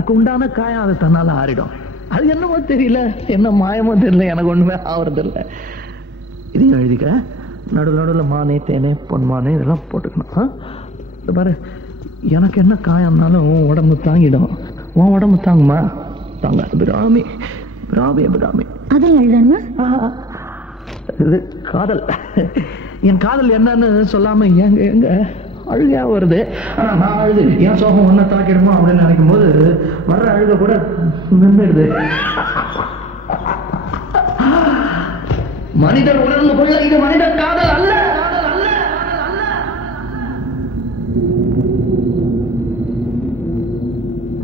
எனக்கு உண்டான காயம் அது தன்னால ஆறிடும். அது என்னமோ தெரியல, என்ன மாயமோ தெரியல, எனக்கு ஒண்ணுமே ஆவறது இல்லை. இதையும் எழுதிக்க. நடுவில் நடுவில் மானே தேனே பொன்மானே இதெல்லாம் போட்டுக்கணும். இது பாரு, எனக்கு என்ன காயம்னாலும் உன் உடம்பு தாங்கிடும். உன் உடம்பு தாங்குமா? தாங்க. பிராமி பிராமி பிராமி. அதான் எழுதணுமா? இது காதல். என் காதல் என்னன்னு சொல்லாம எங்க எங்க அழுகையா வருது. ஆனா நான் அழுது என் சோகம் ஒன்ன தாக்கிடுமோ அப்படின்னு நினைக்கும் போது வர்ற அழுக கூட நின்றுடுது. மனிதர் உணர்ந்து கொள்ள இது மனித காதல் அல்ல.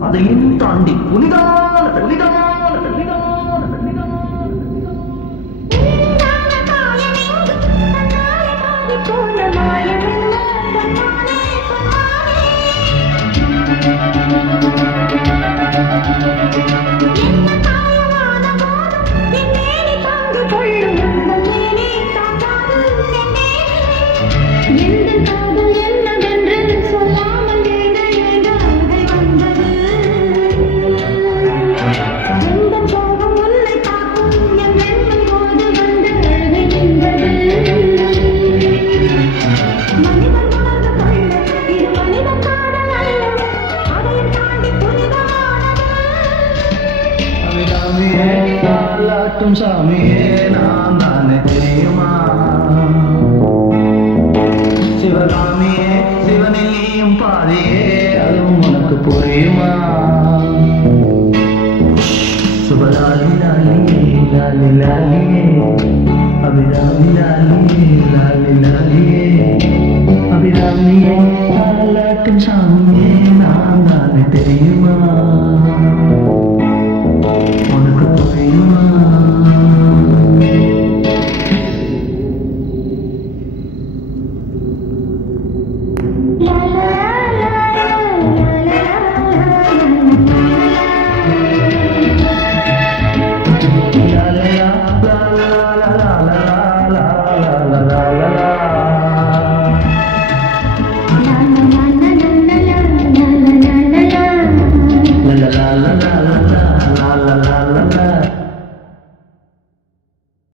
அதையும் தாண்டி புனிதான புனிதான புனிதான புனிதான சாமியே நான் தானே தெரியுமா? சிவகாமியே சிவனையும் பாதியே அதுவும் உனக்கு புரியுமா? சுபலாலி லாலியே லாலி லாலியே அபிராமி லாலியே லாலி லாலியே அபிராமியே தாலாட்டும் சாமியே நான் தானே தெரியுமா? உனக்கு புரியுமா? la la la la la la la